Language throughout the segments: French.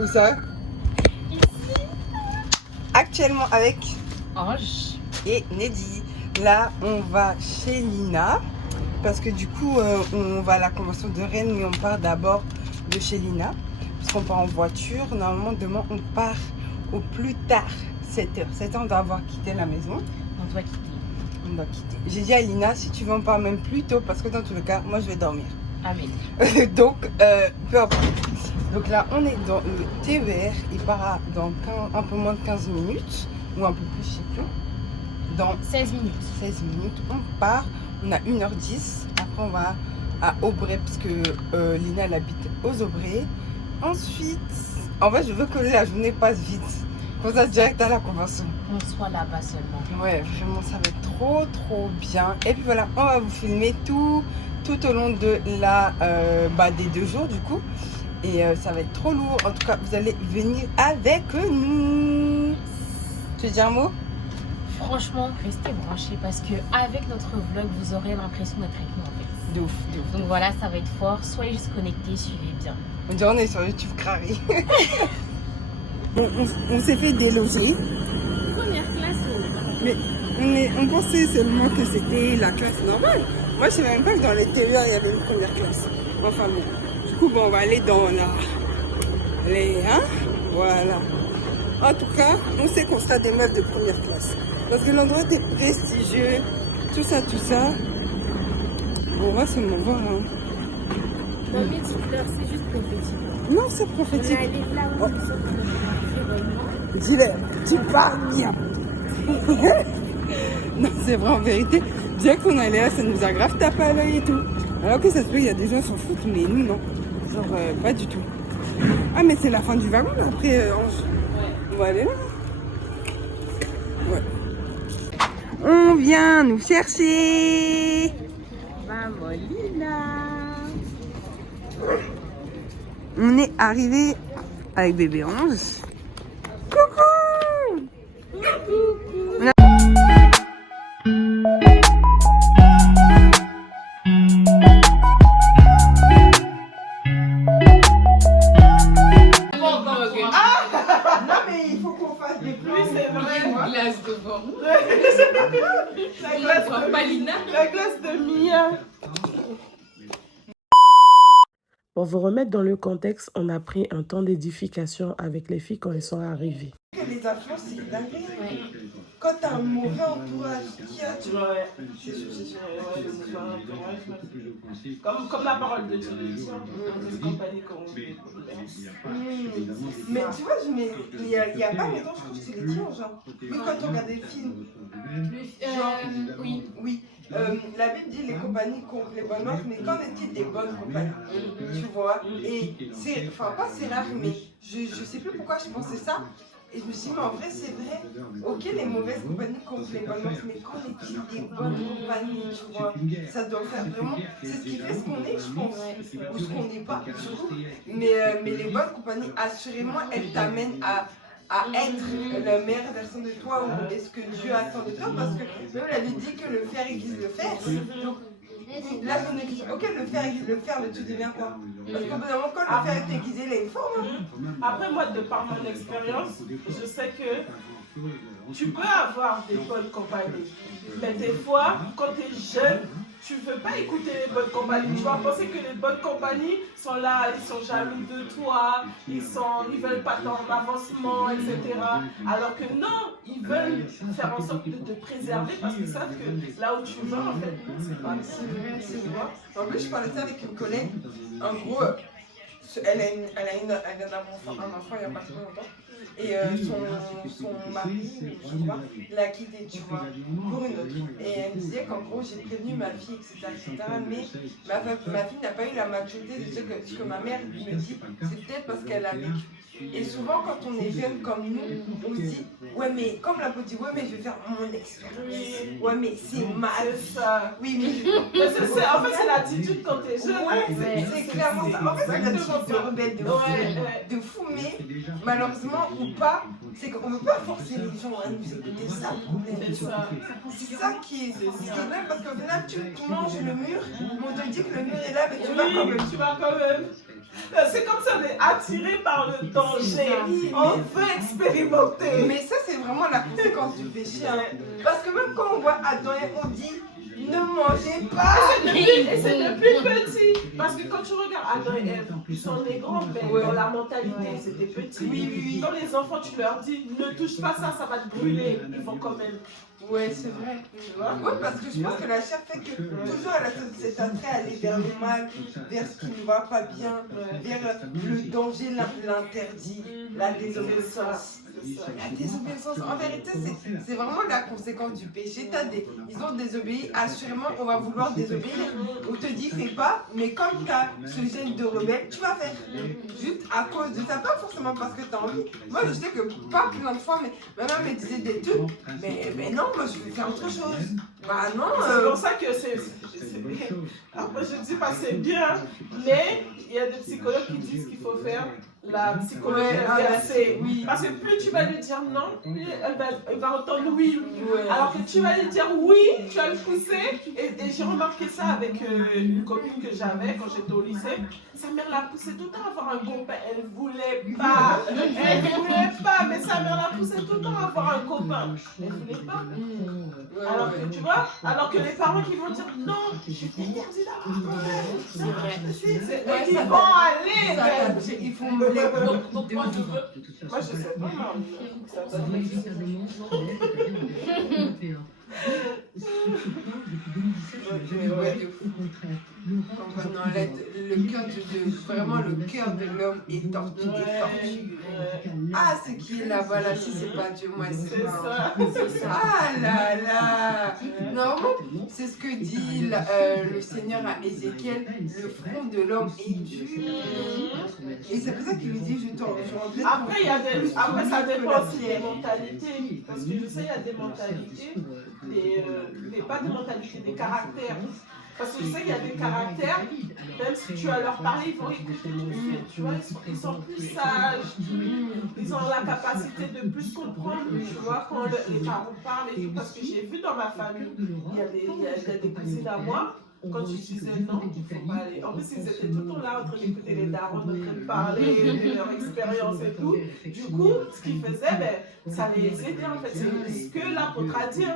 Où ça? Ici. Actuellement avec Ange. et Neddy. Là, on va chez Lina. Parce que du coup, on va à la convention de Rennes, mais on part d'abord de chez Lina. Parce qu'on part en voiture. Normalement, demain, on part au plus tard 7h. 7h, on doit avoir quitté la maison. On doit quitter. On doit quitter. J'ai dit à Lina, si tu veux, on part même plus tôt. Parce que dans tous les cas, moi, je vais dormir. Amélie. Donc, peu importe. Donc là, on est dans le TER. Il part dans un peu moins de 15 minutes. Ou un peu plus, je sais plus. Dans 16 minutes. 16 minutes, on part. On a 1h10. Après, on va à Aubray. Parce que Lina, elle habite aux Aubrais. Ensuite, en fait, je veux que la journée passe vite. Comme ça, direct à la convention. On soit là-bas seulement. Ouais, vraiment, ça va être trop bien. Et puis voilà, on va vous filmer tout au long de des 2 jours du coup. Et ça va être trop lourd. En tout cas, vous allez venir avec nous. Tu veux dire un mot? Franchement, restez branchés parce que avec notre vlog, vous aurez l'impression d'être avec nous en fait. De ouf, de ouf. Donc voilà, ça va être fort. Soyez juste connectés, suivez bien. On dirait on est sur YouTube Crary. on s'est fait déloger. Première classe. Mais on pensait seulement que c'était la classe normale. Moi, je savais même pas que dans les TER, il y avait une première classe. Enfin bon. Du coup, bon, on va aller dans voilà. En tout cas, on sait qu'on sera des meufs de première classe. Parce que l'endroit est prestigieux. Tout ça. Bon, on va seulement voir. Hein. Non mais dites-leur, c'est juste prophétique. Non, c'est prophétique. On est allé là où nous sommes. Dis-le, tu parles bien. Non, c'est vrai, en vérité. Déjà qu'on allait là, ça nous a grave tapé à l'œil et tout. Alors que ça se peut, il y a des gens qui s'en foutent, mais nous, non. Genre, pas du tout. Ah, mais c'est la fin du wagon, là, après, Ange. Ouais. On va aller là. Ouais. On vient nous chercher. Maman Lina. On est arrivé avec bébé Ange. Coucou. Non mais il faut qu'on fasse des plans. C'est vrai. Une glace devant. La glace de Palina. La glace de Mia. Pour vous remettre dans le contexte, on a pris un temps d'édification avec les filles quand elles sont arrivées. Les influences, c'est dingue. Ouais. Quand t'as un mauvais entourage, qui a tu vois. C'est sûr. Comme la parole de Dieu, des compagnies qu'on Mais tu vois, il y a pas longtemps, je trouve que c'est les dimanches. Oui, quand on regarde des films. Oui. La Bible dit les compagnies contre les bonnes marques, mais qu'en est-il des bonnes compagnies? Tu vois. Et c'est, enfin, pas c'est rare, mais je sais plus pourquoi je pensais ça. Et je me suis dit, mais en vrai, c'est vrai. Ok, les mauvaises compagnies contre les bonnes marques, mais qu'en est-il des bonnes compagnies? Tu vois. Ça doit faire vraiment. C'est ce qui fait ce qu'on est, je pense. Ou ce qu'on n'est pas, surtout. Mais les bonnes compagnies, assurément, elles t'amènent à être la meilleure version de toi ou est-ce que Dieu attend de toi, parce que même la Bible dit que le fer aiguise le fer. Donc là, on est ok, le fer aiguise le fer, mais tu deviens quoi? Parce qu'au bout d'un moment, quand le fer est aiguisé, il a une forme. Après, moi, de par mon expérience, je sais que tu peux avoir des bonnes compagnies. Mais des fois, quand tu es jeune, tu ne veux pas écouter les bonnes compagnies. Tu vas penser que les bonnes compagnies sont là, ils sont jaloux de toi, ils veulent pas ton avancement, etc. Alors que non, ils veulent faire en sorte de te préserver parce qu'ils savent que là où tu vas, en fait, non, c'est pas C'est vrai. En plus, je parlais de ça avec une collègue. En gros, elle a un enfant il n'y a pas très longtemps. Et son mari, je crois, l'a quitté, tu vois, pour une autre. Et elle me disait qu'en gros, j'ai prévenu ma fille, etc. Mais ma fille n'a pas eu la maturité de dire que ce que ma mère me dit, c'est peut-être parce qu'elle a vécu. Et souvent, quand on est jeune comme nous, on se dit, ouais, mais comme la petite, ouais, mais je vais faire mon expérience. Ouais, mais c'est mal. C'est ça. Oui, mais en fait, c'est l'attitude quand t'es jeune. Ouais, c'est clairement ça. En fait, c'est l'attitude de rebelle de fou, mais malheureusement ou pas, c'est qu'on ne peut pas forcer les gens à nous écouter. C'est ça le problème. C'est ça qui est même parce qu'au final, tu manges le mur, on te dit que le mur est là, mais tu vas quand même. C'est comme ça, on est attiré par le danger. On veut expérimenter. Mais ça, c'est vraiment la conséquence du péché. Hein. Parce que même quand on voit Adam et on dit ne mangez pas. Et c'est depuis petit. Parce que quand tu regardes Adam et Ève, ils sont nés grands, mais dans la mentalité, c'était petit. Oui. Quand les enfants, tu leur dis ne touche pas ça, ça va te brûler. Ils vont quand même. Ouais, c'est vrai. Ouais, parce que je pense que la chair fait que toujours elle a cet attrait à aller vers le mal, vers ce qui ne va pas bien, vers le danger, l'interdit, la désobéissance. La désobéissance, en vérité, c'est vraiment la conséquence du péché. Ils ont désobéi, assurément, on va vouloir désobéir. On te dit fais pas, mais comme tu as ce gène de rebelle, tu vas faire. Juste à cause de ça, pas forcément parce que tu as envie. Moi, je sais que pas plein de fois, mais ma mère me disait des trucs, mais non, moi je vais faire autre chose. Bah non. C'est pour ça que c'est. Après, je dis pas c'est bien, mais il y a des psychologues qui disent qu'il faut faire la psychologie inversée. Oui. Parce que plus tu vas lui dire non, plus elle va entendre oui. Alors que tu vas lui dire oui, tu vas le pousser. Et j'ai remarqué ça avec une copine que j'avais quand j'étais au lycée. Sa mère l'a poussée tout le temps à avoir un copain. Elle voulait pas. Elle voulait pas, mais sa mère l'a poussée tout le temps à avoir un copain. Elle voulait pas. Alors que tu vois, alors que les parents qui vont dire non, je t'interdis d'avoir un copain. C'est vrai. C'est eux qui vont aller. Il faut me les Donc moi je veux. Moi je sais pas. Ça le cœur vraiment le cœur de l'homme est torturé. Ah, ce qui est là-bas, là, si c'est pas Dieu, moi c'est pas. C'est ça. Ah là là. Non, c'est ce que dit le Seigneur à Ézéchiel, le front de l'homme est dur. Et c'est pour ça qu'il lui dit, je t'en rendrai. Après, ça dépend aussi des mentalités. Parce que je sais, il y a des mentalités, mais pas des mentalités, des caractères. Parce que je sais qu'il y a des caractères, même si tu vas leur parler, ils vont écouter tout de suite. Tu vois, ils sont plus sages, ils ont la capacité de plus comprendre, tu vois, quand les parents parlent et tout. Parce que j'ai vu dans ma famille, il y a des cousines à moi. Quand tu disais non, il ne faut pas aller. En plus, ils étaient tout le temps là en train d'écouter les darons, en train de parler de leur expérience et tout. Du coup, ce qu'ils faisaient, ça les aidait en fait. C'est ce que l'apôtre a dit.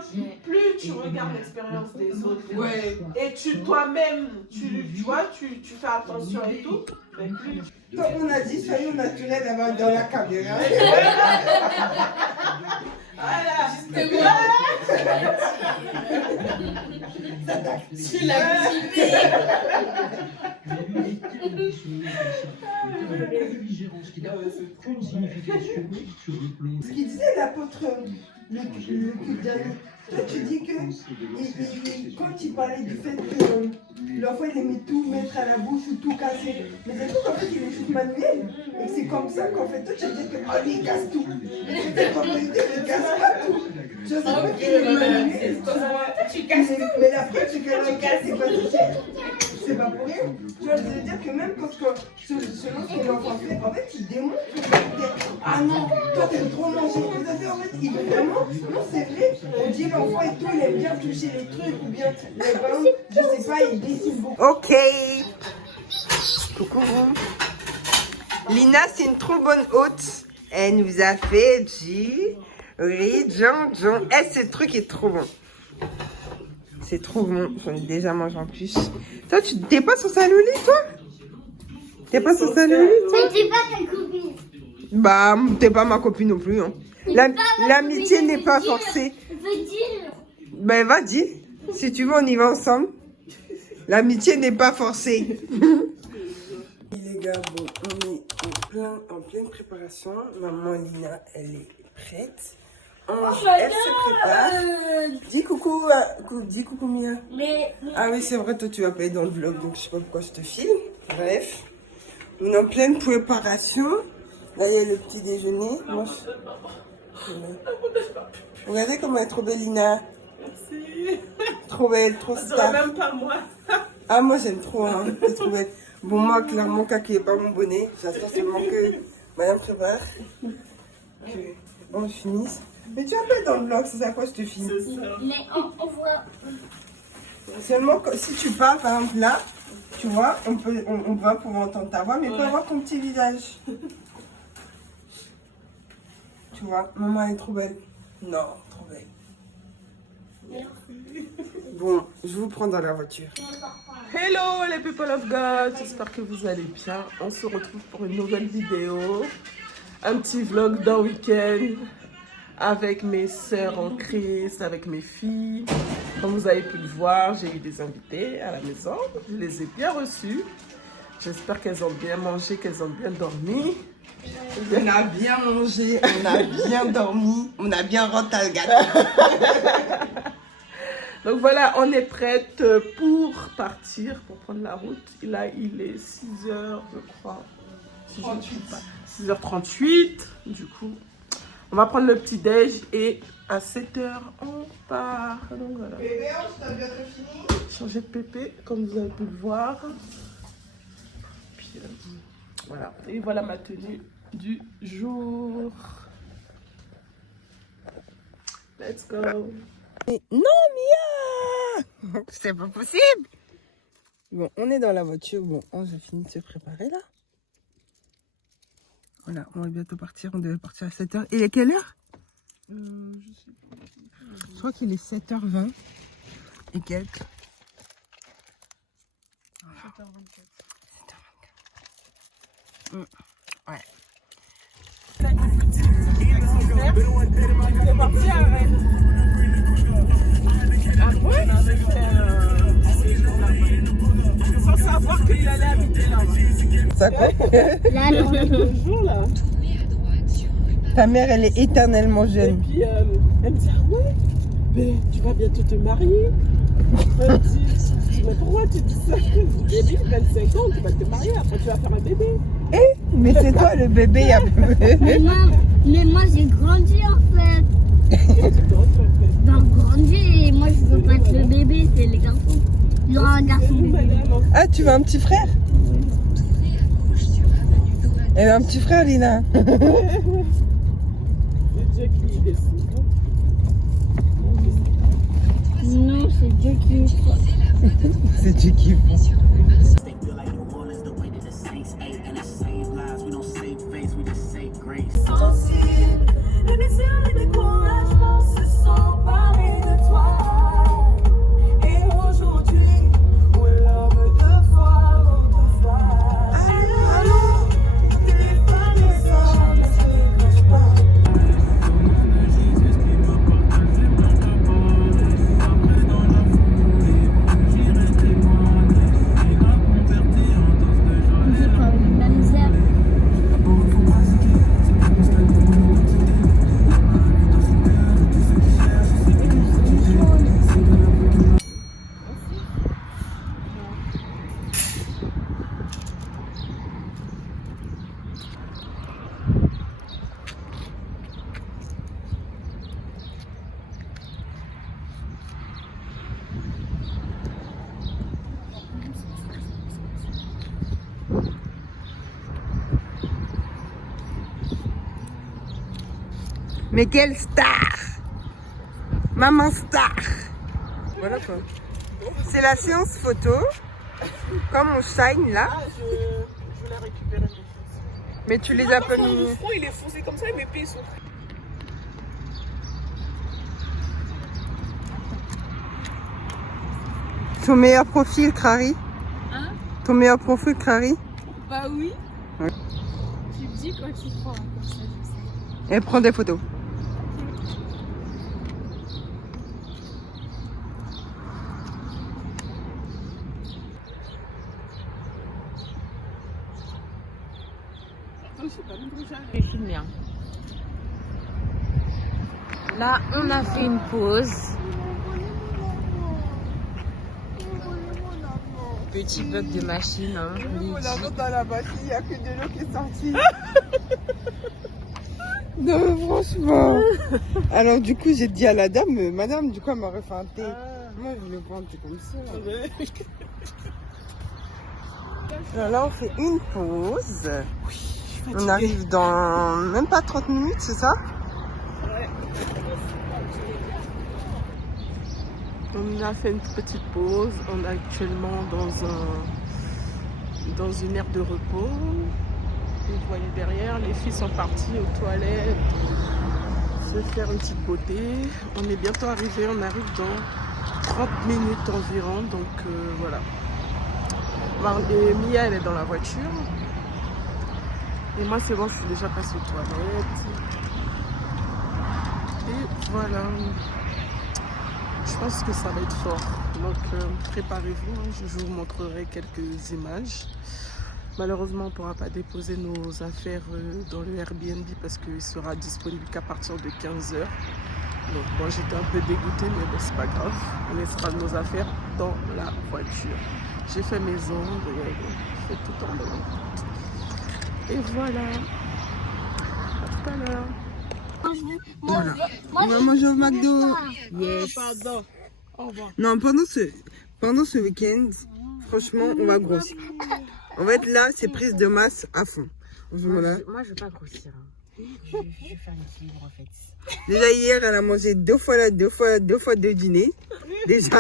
Plus tu regardes l'expérience des autres et toi-même, tu vois, tu fais attention et tout, mais plus. Donc on a dit, soyons naturels dans la caméra. Voilà, Tu l'as activé. Ce qu'il disait l'apôtre, le dernier. Toi, tu dis que quand tu parlais du fait que l'enfant il aimait tout mettre à la bouche ou tout casser, mais c'est tout qu'en fait il est juste manuel. Et c'est comme ça qu'en fait toi tu dis que oh lui il casse tout. C'est comme il ne casse pas tout. Je sais pas qu'il est manuel. Tu casses tout. Mais la preuve c'est que tu casses, c'est pas tout. C'est pas pour rien. Tu vois, je veux dire que même quand selon ce que l'enfant fait, en fait il démontre que ah non, toi t'aimes trop manger. En fait il veut vraiment. Non, c'est vrai. On dit l'enfant et tout, il aime bien toucher les trucs ou bien les ballons, je sais pas, il dessine beaucoup. Ok. Coucou. Lina, c'est une trop bonne hôte. Elle nous a fait du riz djanjon. Ce truc est trop bon. C'est trop bon. J'en ai déjà mangé en plus. Toi, tu t'es pas sur sa louli, toi? T'es pas sur sa louli, toi? Mais t'es pas ta copine. Bah, t'es pas ma copine non plus. Hein. L'amitié n'est pas forcée. Veux dire. Ben, vas-y. Si tu veux, on y va ensemble. L'amitié n'est pas forcée. Les gars, bon, on est en pleine préparation. Maman Lina, elle est prête. Ange, elle se prépare. Dis coucou, dis coucou Mia. Ah oui, c'est vrai, toi tu vas pas être dans le vlog, donc je sais pas pourquoi je te filme. Bref, on est en pleine préparation. Là, il y a le petit déjeuner. Moi, regardez comment elle est trop belle, Lina. Merci. Trop belle, trop star. Même pas moi. Ah, moi j'aime trop, hein. C'est trop belle. Bon, moi, clairement, qui n'est pas mon bonnet. J'attends seulement que madame prépare. Que on finisse. Mais tu vas pas être dans le vlog, c'est à quoi je te filme? Mais on voit. Seulement si tu pars, par exemple là, Tu vois, on va pouvoir entendre ta voix, mais pas voir ton petit visage. Tu vois, maman elle est trop belle. Non, trop belle. Bon, je vous prends dans la voiture. Hello les people of God, j'espère que vous allez bien. On se retrouve pour une nouvelle vidéo. Un petit vlog d'un week-end avec mes sœurs en Christ, avec mes filles. Comme vous avez pu le voir, j'ai eu des invités à la maison. Je les ai bien reçues. J'espère qu'elles ont bien mangé, qu'elles ont bien dormi. On a bien mangé, on a bien dormi, on a bien rentré le gâteau. Donc voilà, on est prête pour partir, pour prendre la route. Là, il est 6h, je crois. 6h38. Du coup, on va prendre le petit déj et à 7h, on part. Donc voilà. Bébé, t'as bientôt fini? Changer de pépé, comme vous avez pu le voir. Puis voilà. Et voilà ma tenue du jour. Let's go. Non, Mia! C'est pas possible! Bon, on est dans la voiture. Bon, Ange a fini de se préparer là. Voilà, on va bientôt partir. On devait partir à 7h. Il est quelle heure? Je sais pas. Je crois qu'il est 7h20 et quelques. 7h24. Ouais. C'est parti à Rennes. Après, sans savoir qu'il allait habiter là-bas. Ça quoi? Là, non. Toujours là. Ta mère, elle est éternellement Et jeune. puis elle me dit, ah ouais, mais tu vas bientôt te marier. Elle me dit, mais pourquoi tu dis ça? Début 25 ans, tu vas te marier, après tu vas faire un bébé. Mais c'est toi le bébé, il y a Mais moi, j'ai grandi en fait. Ben, grandi, et moi, je veux pas être le bébé, c'est les garçons. Il y aura un garçon bébé. Ah, tu veux un petit frère? Elle a un petit frère, Lina. C'est Dieu qui décide. Non, c'est Dieu qui me fait. C'est Dieu qui fait. Mais quelle star! Maman star! Voilà quoi. C'est la séance photo. Comme on shine là. Ah, je voulais récupérer mes fils. Mais tu les as pas mis. Le front, il est foncé comme ça et mes pieds sont... Ton meilleur profil, Crary? Hein? Ton meilleur profil, Crary? Bah oui. Ouais. Tu me dis quand tu prends, comme ça je sais. Elle prend des photos. Là, on a fait une pause. Petit bug de machine, hein. Dans la batterie, il n'y a que de l'eau qui est sortie. Non, mais franchement. Alors, du coup, j'ai dit à la dame, madame, du coup, elle m'aurait fait un thé. Moi, je voulais prendre un thé comme ça. Alors là, on fait une pause. On arrive dans même pas 30 minutes, c'est ça? On a fait une petite pause. On est actuellement dans un dans une aire de repos. Vous voyez derrière, les filles sont parties aux toilettes se faire une petite beauté. On est bientôt arrivé, on arrive dans 30 minutes environ, donc voilà. Et Mia, elle est dans la voiture. Et moi, c'est bon, je suis déjà passée aux toilettes. Et voilà. Je pense que ça va être fort. Donc, préparez-vous. Hein. Je vous montrerai quelques images. Malheureusement, on ne pourra pas déposer nos affaires dans le Airbnb parce qu'il sera disponible qu'à partir de 15 h. Donc, bon, j'étais un peu dégoûtée, mais bon, c'est pas grave. On laissera nos affaires dans la voiture. J'ai fait mes ongles, j'ai fait tout en blanc. Et voilà. À tout à l'heure. On va manger au McDo. Yes. Pardon. Au revoir. Non, pendant ce week-end, franchement, on va grossir. En fait, là, c'est prise de masse à fond. Voilà. Moi, je veux pas grossir. Hein. Je vais faire l'équilibre en fait. Déjà, hier, elle a mangé deux fois deux dîners. Déjà,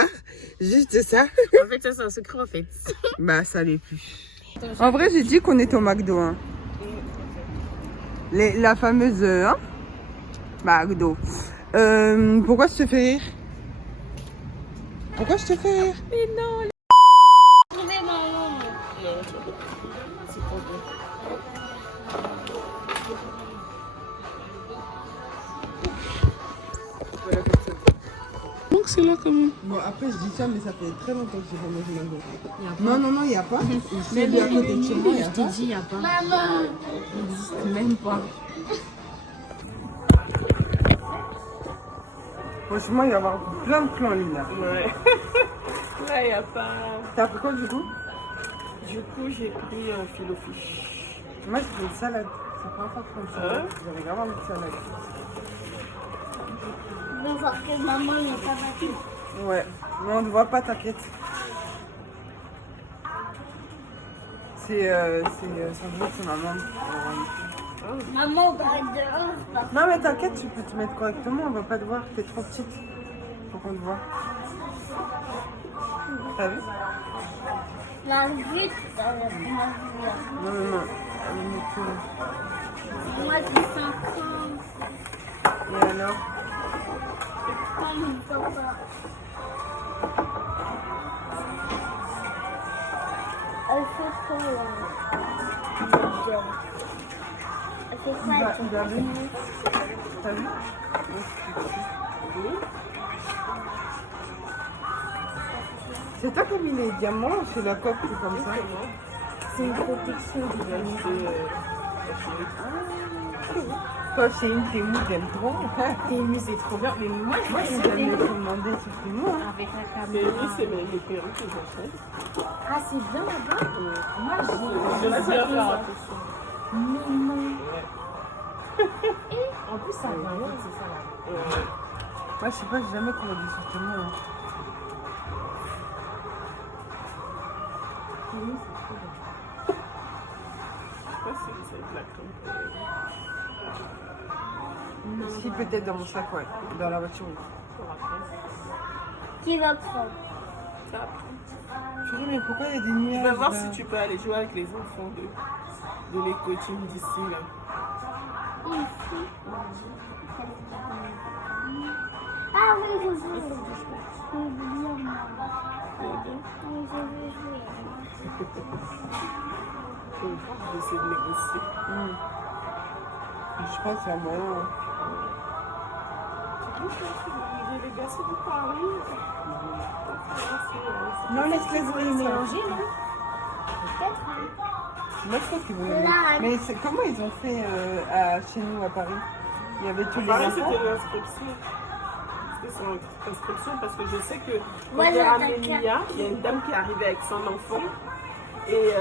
juste ça. En fait, ça, c'est un secret en fait. Bah, ça l'est plus. En vrai, j'ai dit qu'on était au McDo. Hein. La fameuse hein? McDo. Pourquoi je te fais rire? Pourquoi je te fais rire? Mais non. Mais maman. C'est trop bon. Donc c'est là quand même. Bon, après, je dis ça, mais ça fait très longtemps que j'ai pas mangé McDo. Y a pas. Non, il n'y a pas. C'est bien à côté de chez moi, il n'y a Je t'ai pas. dit, il n'y a pas. Maman. Il n'existe même pas. Franchement, il va y avoir plein de plans, Lina. Ouais. Là, il n'y a pas. T'as pris quoi du coup? Du coup, j'ai pris un filo fish. Moi, j'ai pris une salade. C'est la première fois que je prends une salade. J'avais grave envie de salade. Je veux voir que maman n'est pas battue. Ouais, mais on ne voit pas, t'inquiète. C'est sans doute son maman. Maman, on paraît dehors. Non, mais t'inquiète, tu peux te mettre correctement, on va pas te voir, t'es trop petite. Faut qu'on te voit. T'as vu? La vite, Non. moi j'ai 5 ans. Et alors? Comme mon papa. Elle fait quoi là? Elle fait quoi? Il a vu? T'as vu? C'est toi qui as mis les diamants ou c'est la coque qui est comme ça? C'est une protection du Toi, c'est une t'es où, t'aimes trop? T'es ému, c'est trop bien. Mais moi, Moi, je viens de te demander si c'est moi. avec la Et caméra. lui, c'est les perruques que j'achète. Ah, c'est bien là-bas. Moi, Je vais bien faire attention. Mais non. En plus, ça va bien, c'est ça là. Moi, je sais pas, j'ai jamais commandé sur tout le monde. Je sais pas si c'est de la crème. Si, peut-être dans mon sac, ouais. Dans la voiture, oui. Qui va prendre? Chérie, mais pourquoi il y a des nuages? Tu vas voir là? si tu peux aller jouer avec les enfants de l'éco-team d'ici là. Ah oui, je veux. Je veux bien. Oui, je veux jouer. Je vais essayer de négocier. Je pense qu'il y a moyen. Hein. Les délégation de Paris. Non, laisse-les Vous les mélangez, non? Moi, je pense qu'ils vont Là. Mais comment ils ont fait chez nous à Paris? Il y avait tous les Pareil, enfants. c'était l'inscription. C'était son inscription parce que je sais que quand Moi, j'ai j'ai ramené attaqué. Mia, il y a une dame qui est arrivée avec son enfant et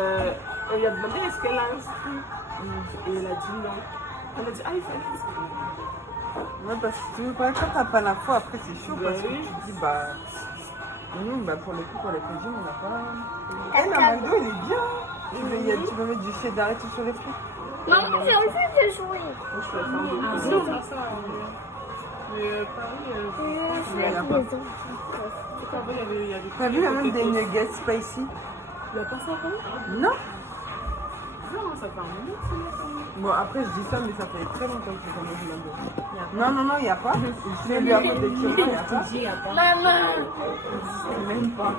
on lui a demandé est-ce qu'elle a inscrit et elle a dit non. Elle a dit ah il fallait inscrire. Ouais, parce que tu veux pas, quand t'as pas l'info, après c'est chaud Bah parce que oui. tu te dis, bah. Non, bah pour le coup, pour les cuisines, on n'a pas. Elle, la McDo, elle est bien. Tu peux mettre du cheddar et tout sur les frites. Maman, j'ai envie de jouer. Moi je suis la femme de Ah, cuisine. oui. Mais Paris, Ouais, y a pas. c'est pas vrai, il y avait T'as vu, il y a même des nuggets spicy? Il y a pas ça, Paris? Non, ans, ça fait un moment que c'est là. Bon, après, je dis ça, mais ça fait très longtemps que j'ai pas mangé McDo. Non, il n'y a pas. Je vais lui apporter des kilos, il n'y a pas. Maman. Même pas.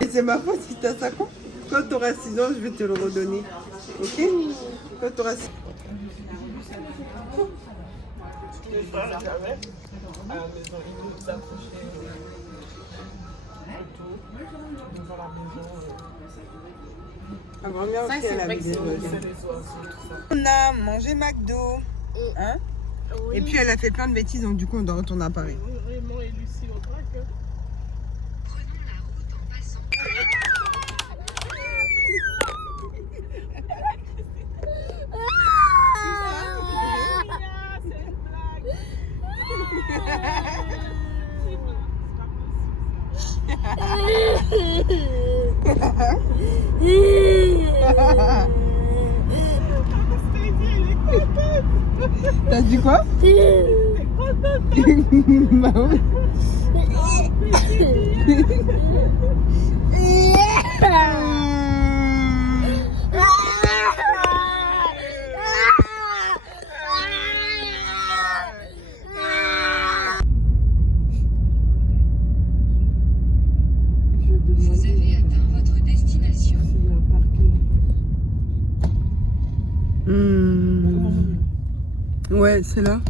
Et c'est ma faute si t'as ça quoi. Quand tu auras 6 ans, je vais te le redonner. Ok? Quand tu auras 6 ans. Les frères, jamais à la maison, ils nous accouchaient devant la maison. Ah, grand-mère aussi, elle avait des C'est les oiseaux, tout ça. On a mangé McDo. Hein? Et puis elle a fait plein de bêtises, donc du coup on doit retourner à Paris. Raymond et Lucie au braque. T'as dit quoi? Bah oui. Vous avez atteint votre destination. Ouais, c'est là.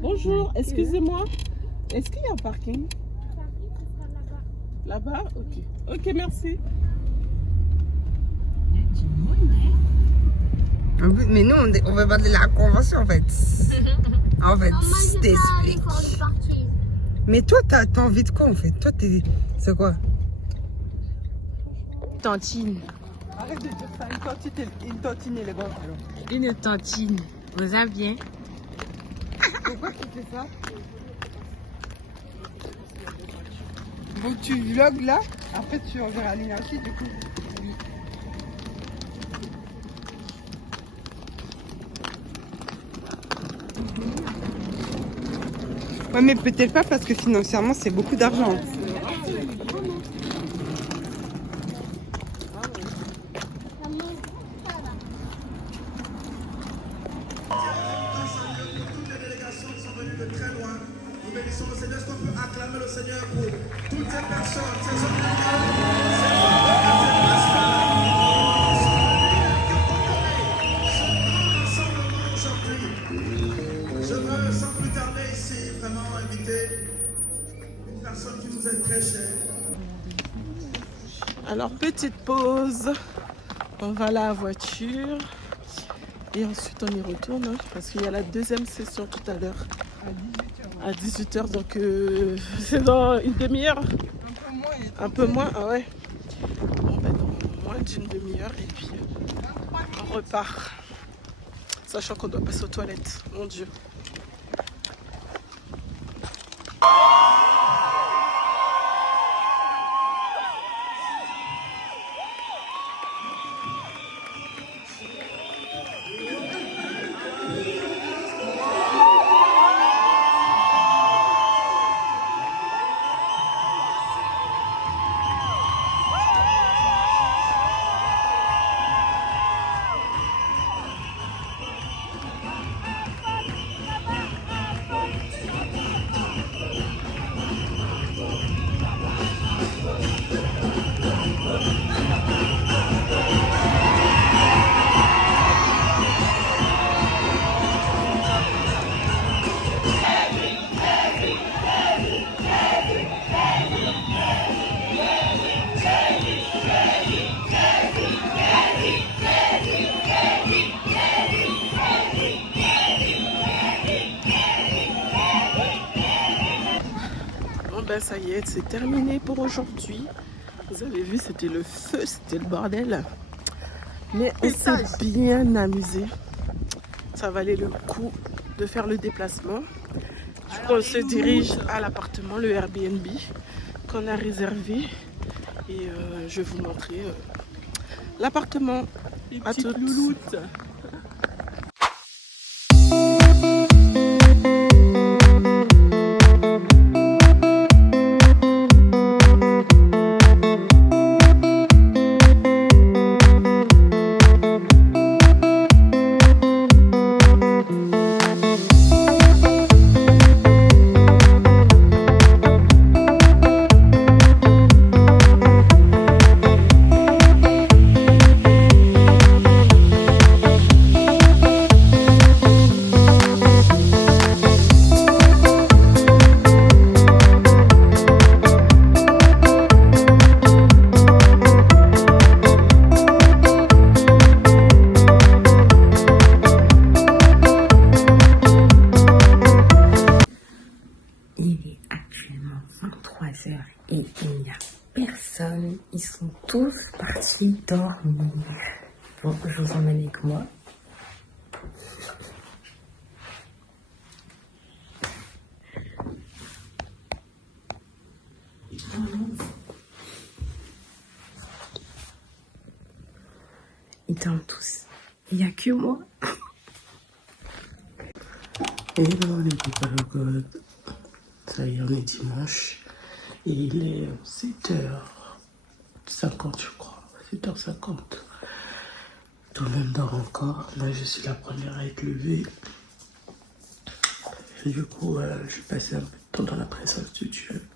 Bonjour, excusez-moi. Est-ce qu'il y a un parking? Là-bas? Ok. Ok, merci. Mais nous, on veut parler de la convention en fait. En fait, je t'explique. Mais toi, t'as envie de quoi en fait? Toi, t'es. C'est quoi? Tantine. Arrête de dire ça, une tantine élégante alors. Une tantine. Vous avez bien? Pourquoi tu fais ça? Donc tu vlogs là, après tu enverras l'énergie du coup. Ouais mais peut-être pas parce que financièrement c'est beaucoup d'argent. Je veux sans plus tarder ici vraiment inviter une personne qui nous est très chère. Alors, petite pause. On va à la voiture. Et ensuite, on y retourne. Hein, parce qu'il y a la deuxième session tout à l'heure. À 18h. Donc, c'est dans une demi-heure. Un peu moins. Ah ouais. Bon, ben, dans moins d'une demi-heure. Et puis, on repart. Sachant qu'on doit passer aux toilettes. Mon Dieu. Ben ça y est, c'est terminé pour aujourd'hui. Vous avez vu, c'était le feu, c'était le bordel. Mais on s'est bien amusé. Ça valait le coup de faire le déplacement. Du coup, on se dirige à l'appartement, le Airbnb qu'on a réservé. Et je vais vous montrer l'appartement. À toutes. dormir. Bon, je vous emmène avec moi. Ils dorment tous. Il n'y a que moi. Hello les people of God. Ça y est, on est dimanche. Et il est 7h50 je crois. 7h50. Tout le monde dort encore. Là je suis la première à être levée. Et du coup je vais passer un peu de temps dans la présence de Dieu.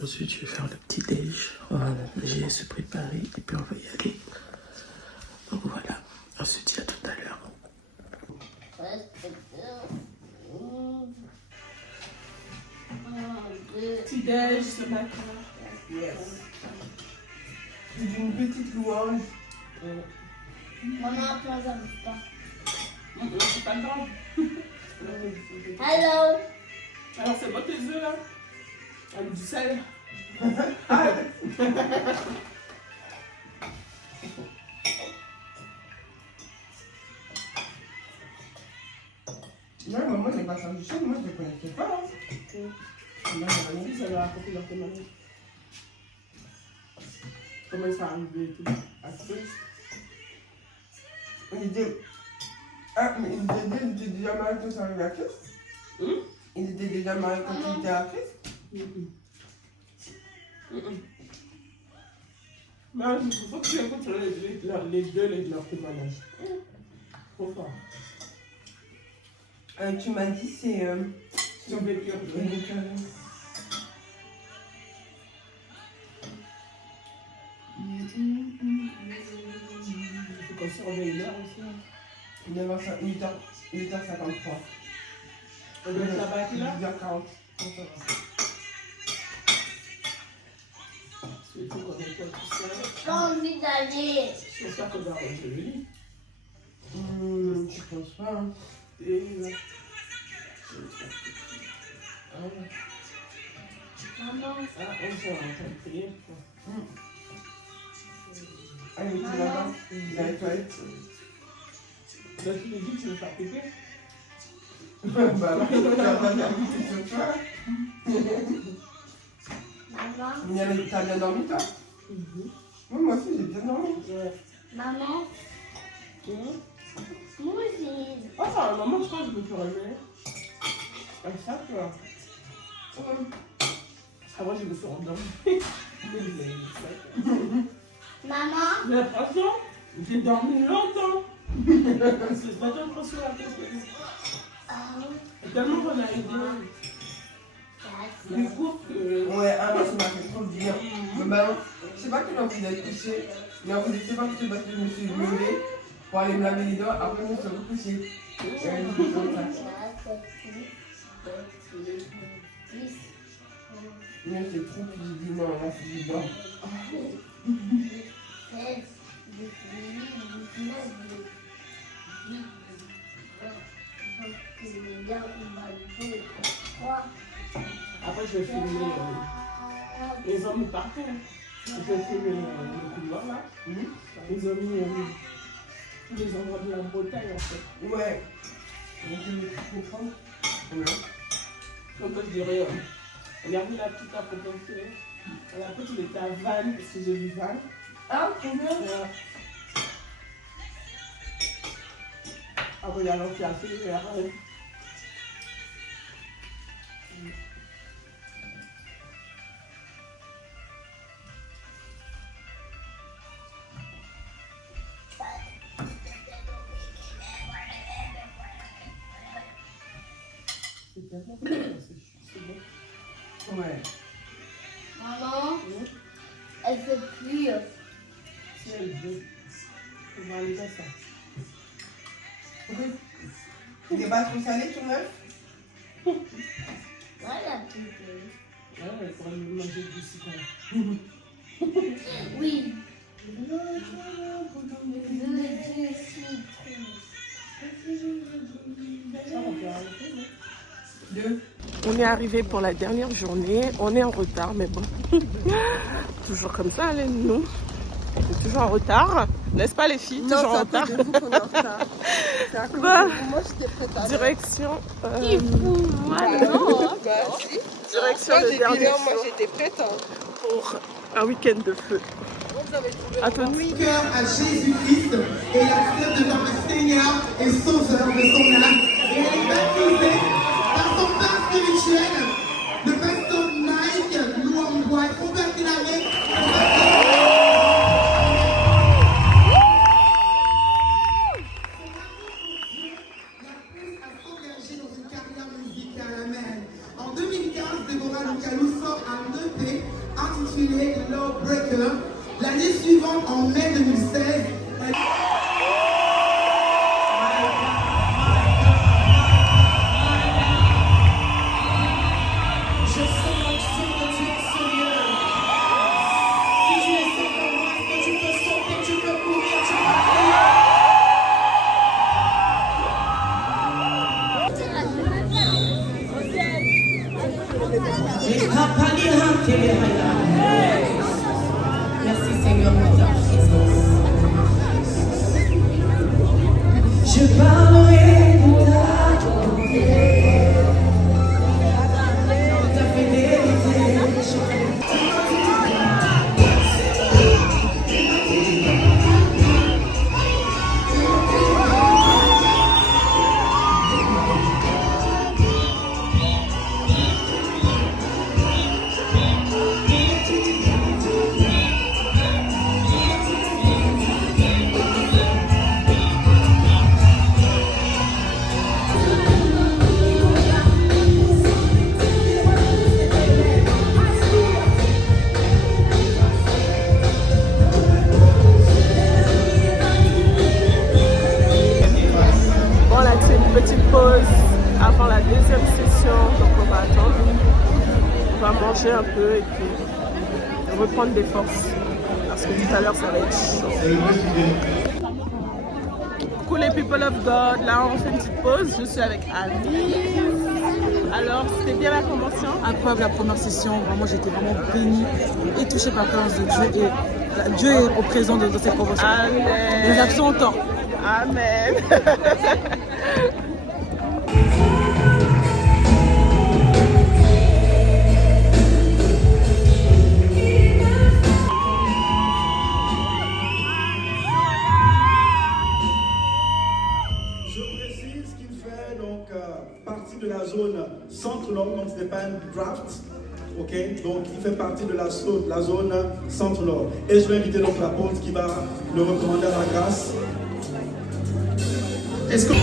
Ensuite je vais faire le petit déj. Voilà, j'ai se préparer et puis on va y aller. Donc voilà. On se dit à tout à l'heure. Petit déj ce matin. Yes. Une petite louange. Maman, après, ça ne pas. C'est pas grave. Hello. Alors c'est bon tes œufs là? Avec du sel. Non, maman, il n'est pas sorti du chien, moi je ne le connaissais pas. Hein. Moi, j'ai mamie, ça va raconter leur témoignage. Comment ça arrivé et tout. À Suisse. Il était. Ah, mais il était déjà marié quand ça arrivait à Christ. Il était déjà marié quand il était à Christ. Mais il faut que tu écoutes les deux leurs témoignages. Trop fort. Tu m'as dit c'est. Ils ont vécu. Il faut qu'on surveille l'heure aussi. 8h53. On doit être là-bas à quelle heure? 10h40. C'est tout qu'on est tout seul. J'ai envie d'aller. J'espère qu'on va rentrer le lit. Je pense pas. Hein. Et Maman. on s'est en train de prier. Allez, tu là-bas. Il a les toilettes. Donc tu lui dis que tu veux faire pipi? Bah, tu vas pas faire pipi sur toi. Maman. T'as bien dormi, toi? Oui, moi aussi, j'ai bien dormi. Maman. Moi aussi. Oh, ça, maman, je crois que je me suis réveillée. Comme ça, tu vois. Après, je me suis rendormie. Maman. Mais attention, j'ai dormi longtemps. C'est pas l'impression à tête. Tellement qu'on a aidé. Du coup, Ouais, ah, mais ça m'a fait trop du bien. Mais bah, je sais pas quelle heure vous avez couché. Mais en fait, je sais pas parce que je me suis levée pour aller me laver les dents. Après, je me suis recouchée. Mais c'est trop, puis j'ai dit non, là, faut que je dors. après, je vais filmer les hommes partout. Je vais filmer le couloir là. Ils ont mis tous les endroits de la Bretagne en fait. Ouais. Donc, je vais comprendre. Donc, je dirais, regardez la petite appropriée. La petite, il était à Vannes, parce que j'ai vu Vannes. Ah, combien? Après, il y a l'anti-assez, il y a rien. C'est tellement bien, c'est bon. Ouais. Maman. Elle fait pluie. Si elle veut, on va aller dans ça. Il n'est pas trop salé, ton œuf? Voilà, petite. Ouais, elle pourrait me manger du citron. Oui. Ça, on peut arrêter, non? Deux. On est arrivé pour la dernière journée. On est en retard, mais bon. Toujours comme ça, allez, nous. C'est toujours en retard, n'est-ce pas les filles? Non, toujours en c'est à retard. cause de vous qu'on est en retard. C'est à cause Bah, de vous. Moi, j'étais prête à l'heure. Direction. Il fout, moi non. Bah, si. Direction Moi, le j'ai dit dernier l'heure, moi, jour j'étais prête. Hein. pour un week-end de feu. Vous avez trouvé À tout de suite. Cœur à Jésus-Christ et accepte de notre Seigneur et Sauveur de son âme. Et elle est baptisée par son père spirituel, le pasteur Mike Louambois. On peut acclamer. Dans une carrière musicale, amen. En 2015, Déborah Lucalou sort un EP intitulé Lawbreaker. L'année suivante, en mai 2016, elle... Merci Seigneur pour ta présence. Je parlerai de ta bonté, de ta fidélité. Bon là c'est une petite pause avant la deuxième session, donc on va attendre. On va manger un peu et puis reprendre des forces. Parce que tout à l'heure ça va être chaud. Coucou les people of God, là on fait une petite pause, je suis avec Alice. Alors c'était bien la convention? Incroyable la première session, vraiment j'étais vraiment bénie et touchée par la présence de Dieu. Et Dieu est au présent dans cette convention. Amen. Les absents entendent. Amen. Je précise qu'il fait donc partie de la zone centre-nord, donc ce n'est pas un draft. Ok, donc il fait partie de la zone centre-nord. Et je vais inviter donc l'apôtre qui va le recommander à la grâce. Est-ce que...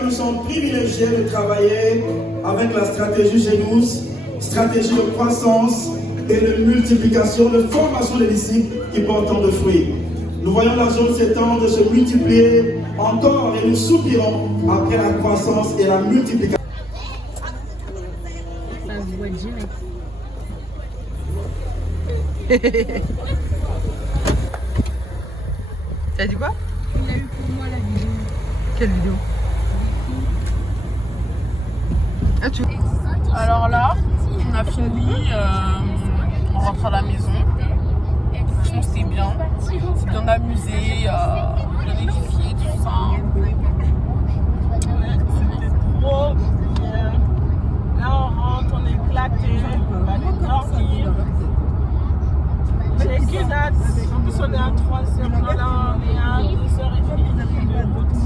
Nous sommes privilégiés de travailler avec la stratégie G12, stratégie de croissance et de multiplication, de formation des disciples qui portent tant de fruits. Nous voyons la zone s'étendre et se multiplier encore et nous soupirons après la croissance et la multiplication. Ça se voit direct. T'as dit quoi? Il a eu pour moi la vidéo. Quelle vidéo? Alors là, on a fini, on rentre à la maison. Franchement, c'était bien. C'est bien amusé, bien édifié, tout ça. C'était trop bien. Là, on rentre, on est éclaté, on va aller dormir. J'ai qu'une date. En plus, on est à 3h. Là, on est à 2h30 de route.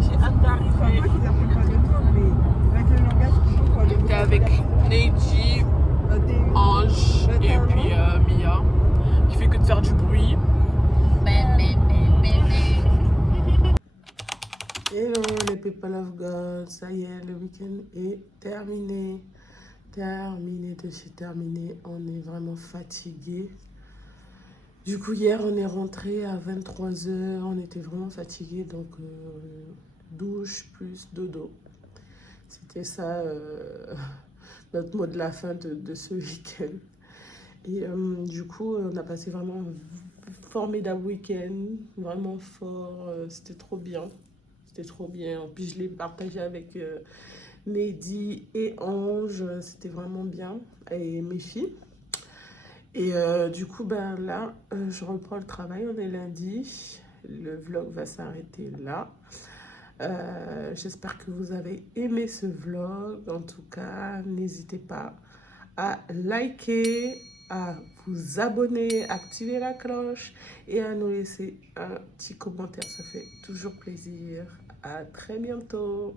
J'ai hâte d'arriver. J'étais avec Neji en Ange et puis Mia qui fait que de faire du bruit. Hello les people of God, ça y est, le week-end est terminé. Terminé de chez terminé, on est vraiment fatigué. Du coup, hier, on est rentré à 23 h, on était vraiment fatigué, donc douche plus dodo. C'était ça notre mot de la fin de ce week-end. Et du coup, on a passé vraiment un formidable week-end, vraiment fort, c'était trop bien. C'était trop bien. Puis je l'ai partagé avec Mehdi et Ange. C'était vraiment bien. Et mes filles. Et du coup, ben là, je reprends le travail. On est lundi. Le vlog va s'arrêter là. J'espère que vous avez aimé ce vlog. En tout cas, n'hésitez pas à liker, à vous abonner, activer la cloche et à nous laisser un petit commentaire. Ça fait toujours plaisir. À très bientôt.